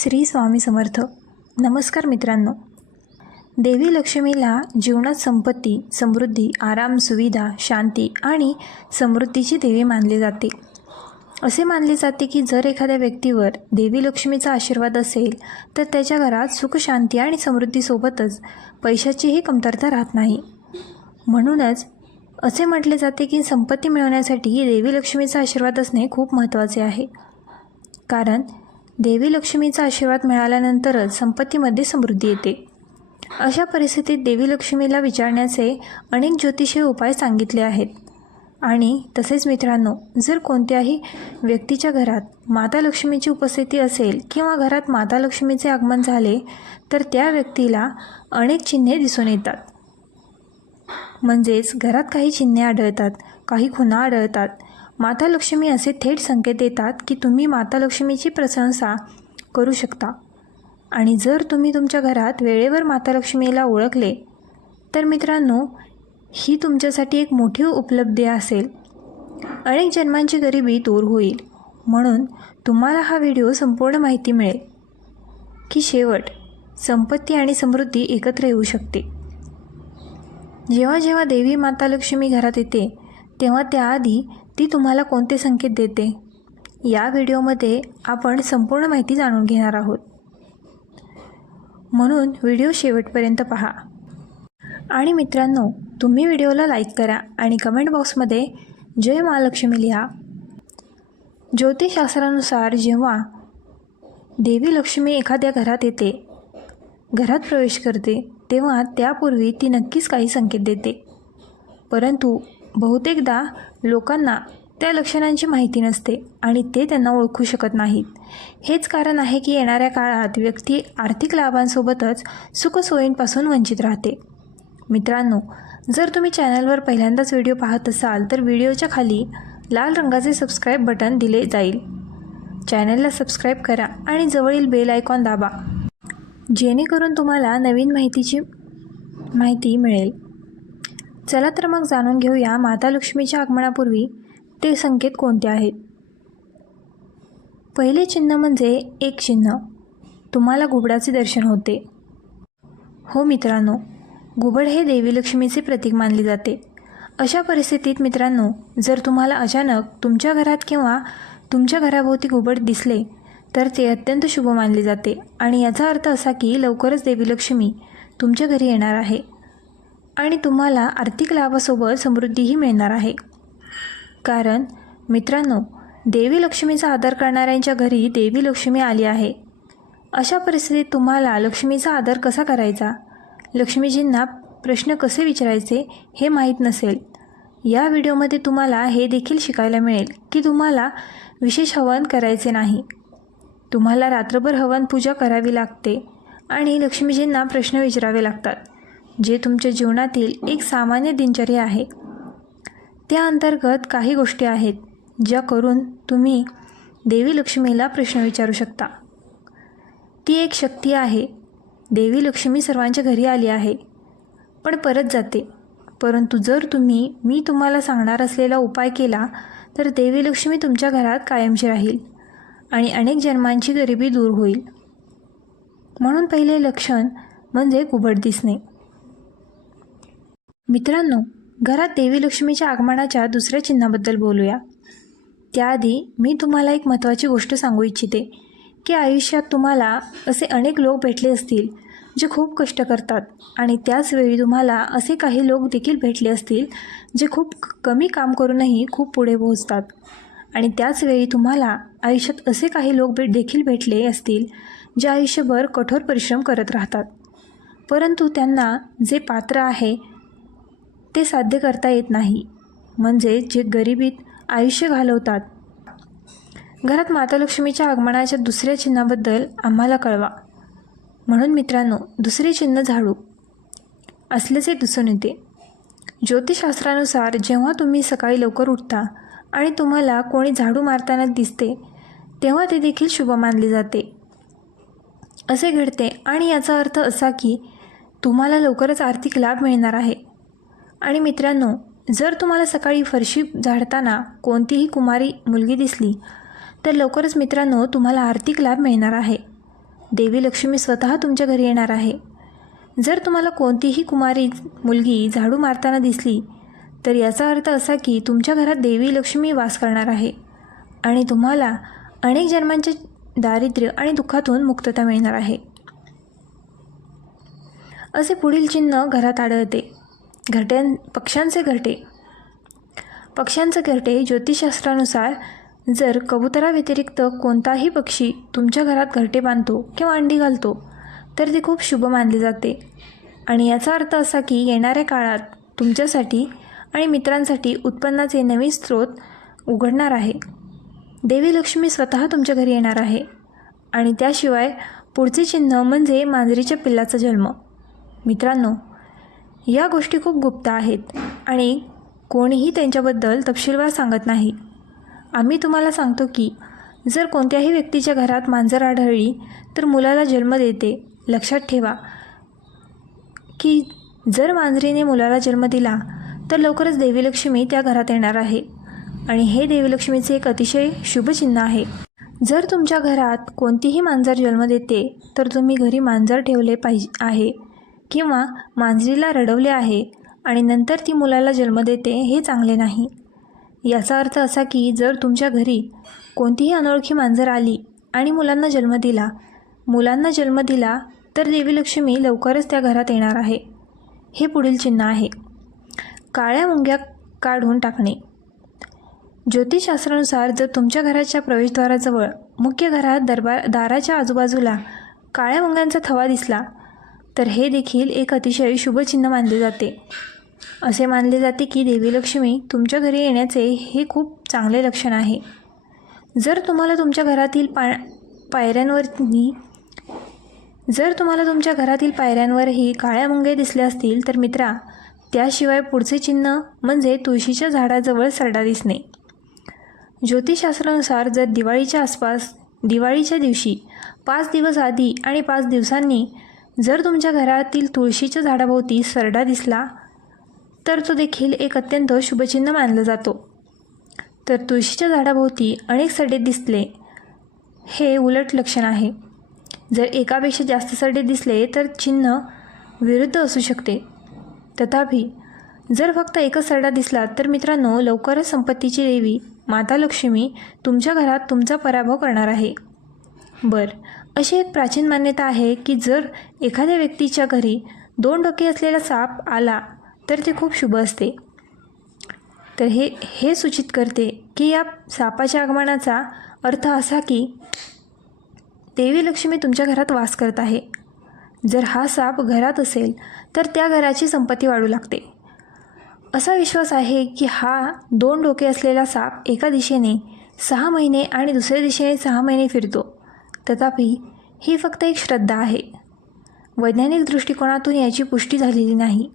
श्री स्वामी समर्थ. नमस्कार मित्रांनो. देवी लक्ष्मीला जीवनात संपत्ती समृद्धी आराम सुविधा शांती आणि समृद्धीची देवी मानली जाते. असे मानले जाते की जर एखाद्या व्यक्तीवर देवी लक्ष्मीचा आशीर्वाद असेल तर त्याच्या घरात सुख शांती आणि समृद्धीसोबतच पैशाचीही कमतरता राहत नाही. म्हणूनच असे म्हटले जाते की संपत्ती मिळवण्यासाठी देवी लक्ष्मीचा आशीर्वाद असणे खूप महत्त्वाचे आहे. कारण देवी लक्ष्मीचा आशीर्वाद मिळाल्यानंतरच संपत्तीमध्ये समृद्धी येते. अशा परिस्थितीत देवी लक्ष्मीला विचारण्याचे अनेक ज्योतिषीय उपाय सांगितले आहेत. आणि तसेच मित्रांनो जर कोणत्याही व्यक्तीच्या घरात माता लक्ष्मीची उपस्थिती असेल किंवा घरात माता लक्ष्मीचे आगमन झाले तर त्या व्यक्तीला अनेक चिन्हे दिसून येतात. म्हणजेच घरात काही चिन्हे आढळतात काही खुणा आढळतात माता लक्ष्मी असे थेट संकेत देतात की तुम्ही माता लक्ष्मीची प्रशंसा करू शकता. आणि जर तुम्ही तुमच्या घरात वेळेवर माता लक्ष्मीला ओळखले तर मित्रांनो ही तुमच्यासाठी एक मोठी उपलब्धी असेल. अनेक जन्मांची गरिबी दूर होईल. म्हणून तुम्हाला हा व्हिडिओ संपूर्ण माहिती मिळेल की शेवट संपत्ती आणि समृद्धी एकत्र येऊ शकते. जेव्हा जेव्हा देवी माता लक्ष्मी घरात येते तेव्हा त्याआधी ती तुम्हाला कोणते संकेत देते? या व्हिडिओमध्ये आपण संपूर्ण माहिती जाणून घेणार आहोत. म्हणून व्हिडिओ शेवटपर्यंत पहा. आणि मित्रांनो तुम्ही व्हिडिओला लाईक करा आणि कमेंट बॉक्समध्ये जय महालक्ष्मी लिहा. ज्योतिषशास्त्रानुसार जेव्हा देवी लक्ष्मी एखाद्या घरात येते घरात प्रवेश करते तेव्हा त्यापूर्वी ती नक्कीच काही संकेत देते. परंतु बहुतेकदा लोकांना त्या लक्षणांची माहिती नसते आणि ते त्यांना ओळखू शकत नाहीत. हेच कारण आहे की येणाऱ्या काळात व्यक्ती आर्थिक लाभांसोबतच सुखसोयींपासून वंचित राहते. मित्रांनो जर तुम्ही चॅनलवर पहिल्यांदाच व्हिडिओ पाहत असाल तर व्हिडिओच्या खाली लाल रंगाचे सबस्क्राईब बटन दिले जाईल. चॅनलला सबस्क्राईब करा आणि जवळील बेल आयकॉन दाबा. जेणेकरून तुम्हाला नवीन माहितीची माहिती मिळेल. चला तर मग जाणून घेऊया माता लक्ष्मीच्या आगमनापूर्वी ते संकेत कोणते आहेत. पहिले चिन्ह म्हणजे एक चिन्ह. तुम्हाला घुबडाचे दर्शन होते. हो मित्रांनो घुबड हे देवी लक्ष्मीचे प्रतीक मानले जाते. अशा परिस्थितीत मित्रांनो जर तुम्हाला अचानक तुमच्या घरात किंवा तुमच्या घराभोवती घुबड दिसले तर ते अत्यंत शुभ मानले जाते. आणि याचा अर्थ असा की लवकरच देवी लक्ष्मी तुमच्या घरी येणार आहे. आणि तुम्हाला आर्थिक लाभासोबत समृद्धीही मिळणार आहे. कारण मित्रांनो देवी लक्ष्मीचा आदर करणाऱ्यांच्या घरी देवी लक्ष्मी आली आहे. अशा परिस्थितीत तुम्हाला लक्ष्मीचा आदर कसा करायचा? लक्ष्मीजींना प्रश्न कसे विचारायचे हे माहीत नसेल. या व्हिडिओमध्ये तुम्हाला हे देखील शिकायला मिळेल की तुम्हाला विशेष हवन करायचे नाही. तुम्हाला रात्रभर हवन पूजा करावी लागते आणि लक्ष्मीजींना प्रश्न विचारावे लागतात. जे तुमच्या जीवनातील एक सामान्य दिनचर्या आहे. त्या अंतर्गत काही गोष्टी आहेत ज्या करून तुम्ही देवी लक्ष्मीला प्रश्न विचारू शकता. ती एक शक्ती आहे. देवी लक्ष्मी सर्वांच्या घरी आली आहे पण परत जाते. परंतु जर तुम्ही मी तुम्हाला सांगणार असलेला उपाय केला तर देवी लक्ष्मी तुमच्या घरात कायमची राहील आणि अनेक जन्मांची गरिबी दूर होईल. म्हणून पहिले लक्षण म्हणजे कुबड दिसणे. मित्रांनो घरात देवी लक्ष्मीच्या आगमनाच्या दुसऱ्या चिन्हाबद्दल बोलूया. त्याआधी मी तुम्हाला एक महत्त्वाची गोष्ट सांगू इच्छिते की आयुष्यात तुम्हाला असे अनेक लोक भेटले असतील जे खूप कष्ट करतात आणि त्याचवेळी तुम्हाला असे काही लोक देखील भेटले असतील जे खूप कमी काम करूनही खूप पुढे पोहोचतात. आणि त्याचवेळी तुम्हाला आयुष्यात असे काही लोक भेट देखील भेटले असतील जे आयुष्यभर कठोर परिश्रम करत राहतात. परंतु त्यांना जे पात्र आहे ते साध्य करता येत नाही. म्हणजे जे गरिबीत आयुष्य घालवतात. घरात माता लक्ष्मीच्या आगमनाच्या दुसऱ्या चिन्हाबद्दल आम्हाला कळवा. म्हणून मित्रांनो दुसरे चिन्ह झाडू. असल्याचे दिसून येते ज्योतिषशास्त्रानुसार जेव्हा तुम्ही सकाळी लवकर उठता आणि तुम्हाला कोणी झाडू मारताना दिसते तेव्हा ते देखील शुभ मानले जाते. असे घडते आणि याचा अर्थ असा की तुम्हाला लवकरच आर्थिक लाभ मिळणार आहे. आणि मित्रांनो जर तुम्हाला सकाळी फरशी झाडताना कोणतीही कुमारी मुलगी दिसली तर लवकरच मित्रांनो तुम्हाला आर्थिक लाभ मिळणार आहे. देवी लक्ष्मी स्वतः तुमच्या घरी येणार आहे. जर तुम्हाला कोणतीही कुमारी मुलगी झाडू मारताना दिसली तर याचा अर्थ असा की तुमच्या घरात देवी लक्ष्मी वास करणार आहे आणि तुम्हाला अनेक जन्मांचे दारिद्र्य आणि दुःखातून मुक्तता मिळणार आहे. असे पुढील चिन्ह घरात आढळते. घरट्यां पक्ष्यांचे घरटे. पक्ष्यांचे घरटे ज्योतिषशास्त्रानुसार जर कबुतराव्यतिरिक्त कोणताही पक्षी तुमच्या घरात घरटे बांधतो किंवा अंडी घालतो तर ते खूप शुभ मानले जाते. आणि याचा अर्थ असा की येणाऱ्या काळात तुमच्यासाठी आणि मित्रांसाठी उत्पन्नाचे नवीन स्रोत उघडणार आहे. देवी लक्ष्मी स्वतः तुमच्या घरी येणार आहे. आणि त्याशिवाय पुढचे चिन्ह म्हणजे मांजरीच्या पिल्लाचा जन्म. मित्रांनो या गोष्टी खूप गुप्त आहेत आणि कोणीही त्यांच्याबद्दल तपशीलवार सांगत नाही. आम्ही तुम्हाला सांगतो की जर कोणत्याही व्यक्तीच्या घरात मांजर आढळली तर मुलाला जन्म देते. लक्षात ठेवा की जर मांजरीने मुलाला जन्म दिला तर लवकरच देवीलक्ष्मी त्या घरात येणार आहे. आणि हे देवीलक्ष्मीचे एक अतिशय शुभचिन्ह आहे. जर तुमच्या घरात कोणतीही मांजर जन्म देते तर तुम्ही घरी मांजर ठेवले पाहिजे आहे. किंवा मांजरीला रडवले आहे आणि नंतर ती मुलाला जन्म देते हे चांगले नाही. याचा अर्थ असा की जर तुमच्या घरी कोणतीही अनोळखी मांजर आली आणि मुलांना जन्म दिला मुलांना जन्म दिला तर देवी लक्ष्मी लवकरच त्या घरात येणार आहे. हे पुढील चिन्ह आहे. काळ्या मुंग्या काढून टाकणे. ज्योतिषशास्त्रानुसार जर तुमच्या घराच्या प्रवेशद्वाराजवळ मुख्य घरात दरबार दाराच्या आजूबाजूला काळ्या मुंग्यांचा थवा दिसला तर हे देखील एक अतिशय शुभचिन्ह मानले जाते. असे मानले जाते की देवी लक्ष्मी तुमच्या घरी येण्याचे हे खूप चांगले लक्षण आहे. जर तुम्हाला तुमच्या घरातील पा पायऱ्यांवरही जर तुम्हाला तुमच्या घरातील पायऱ्यांवरही काळ्या मुंगे दिसले असतील तर मित्रा त्याशिवाय पुढचे चिन्ह म्हणजे तुळशीच्या झाडाजवळ सरडा दिसणे. ज्योतिषशास्त्रानुसार जर दिवाळीच्या आसपास दिवाळीच्या दिवशी पाच दिवस आधी आणि पाच दिवसांनी जर तुमच्या घरातील तुळशीच्या झाडाभोवती सरडा दिसला तर तो देखील एक अत्यंत शुभचिन्ह मानला जातो. तर तुळशीच्या झाडाभोवती अनेक सरडे दिसले हे उलट लक्षण आहे. जर एकापेक्षा जास्त सरडे दिसले तर चिन्ह विरुद्ध असू शकते. तथापि जर फक्त एकच सरडा दिसला तर मित्रांनो लवकरच संपत्तीची देवी माता लक्ष्मी तुमच्या घरात तुमचा पराभव करणार आहे. बरं अशी एक प्राचीन मान्यता आहे की जर एखाद्या व्यक्तीच्या घरी दोन डोके असलेला साप आला तर ते खूप शुभ असते. तर हे हे सूचित करते की या सापाच्या आगमनाचा अर्थ असा की देवी लक्ष्मी तुमच्या घरात वास करत आहे. जर हा साप घरात असेल तर त्या घराची संपत्ती वाढू लागते. असा विश्वास आहे की हा दोन डोके असलेला साप एका दिशेने सहा महिने आणि दुसऱ्या दिशेने सहा महिने फिरतो. तथापि ही फक्त एक श्रद्धा आहे. वैज्ञानिक दृष्टिकोनातून याची पुष्टी झालेली नाही.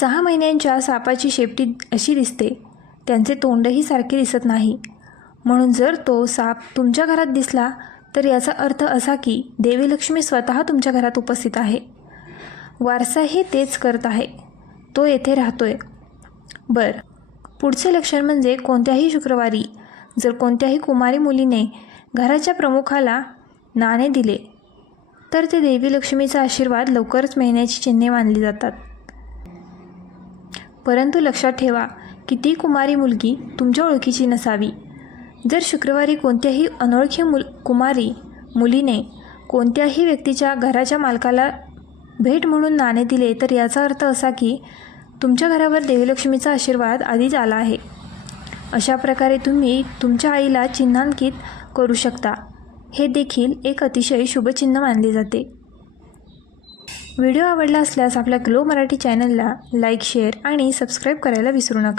सहा महिन्यांच्या सापाची शेपटी अशी दिसते त्यांचे तोंडही सारखे दिसत नाही. म्हणून जर तो साप तुमच्या घरात दिसला तर याचा अर्थ असा की देवी लक्ष्मी स्वतः तुमच्या घरात उपस्थित आहे. वारसाही तेच करत आहे. तो येथे राहतोय. बर. पुढचे लक्षण म्हणजे कोणत्याही शुक्रवारी जर कोणत्याही कुमारी मुलीने घराच्या प्रमुखाला नाणे दिले. तर ते देवी लक्ष्मीचा आशीर्वाद लवकरच मिळण्याची चिन्हे मानली जातात. परंतु लक्षात ठेवा की ती कुमारी मुलगी तुमच्या ओळखीची नसावी. जर शुक्रवारी कोणत्याही अनोळखी मुल कुमारी मुलीने कोणत्याही व्यक्तीच्या घराच्या मालकाला भेट म्हणून नाणे दिले तर याचा अर्थ असा की तुमच्या घरावर देवीलक्ष्मीचा आशीर्वाद आधीच आला आहे. अशा प्रकारे तुम्ही तुमच्या आईला चिन्हांकित करू शकता. हे देखील एक अतिशय शुभचिन्ह मानले जाते. व्हिडिओ आवडला असल्यास आपल्या ग्लो मराठी चॅनलला लाईक शेअर आणि सबस्क्राईब करायला विसरू नका.